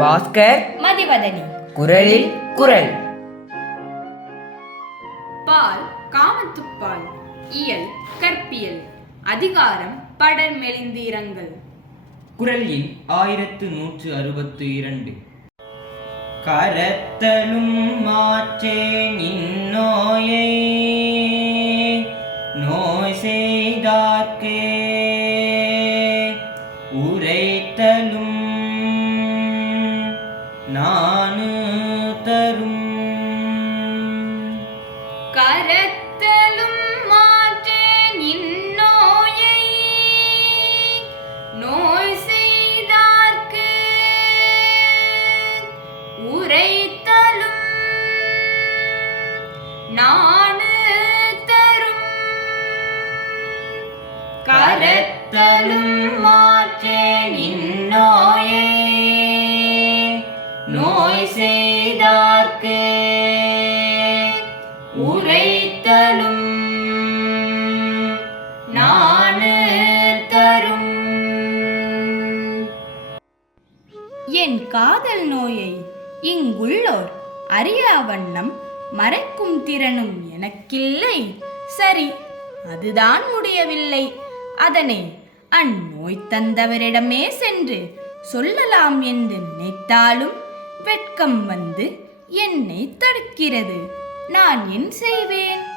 பாஸ்கர் மதிவதனி. குரலில் குரல். பால் காமத்துப்பால் இயல் கற்பியல் அதிகாரம் படர் மெலிந்தீரங்கள் குரல் எண் ஆயிரத்து நூற்று அறுபத்து இரண்டு. கரத்தலும் மாற்றேன் இந்நோயை நோய் செய்தார்க்கே. நானு தரும் கரத்தலும் மாற்றேன் இந்நோயை. நோய் செய்தார்க்கு உரைத்தலும். நானு தரும். கரத்தலும் மா செய்தார்க்கு. உரைத்தலும் நானு தரும். என் காதல் நோயை இங்குள்ளோர் அறியா வண்ணம் மறைக்கும் திறனும் எனக்கில்லை. சரி அதுதான் முடியவில்லை. அதனை அந்நோய் தந்தவரிடமே சென்று சொல்லலாம் என்று நினைத்தாலும் வெட்கம் வந்து என்னை தடுக்கிறது. நான் என் செய்வேன்.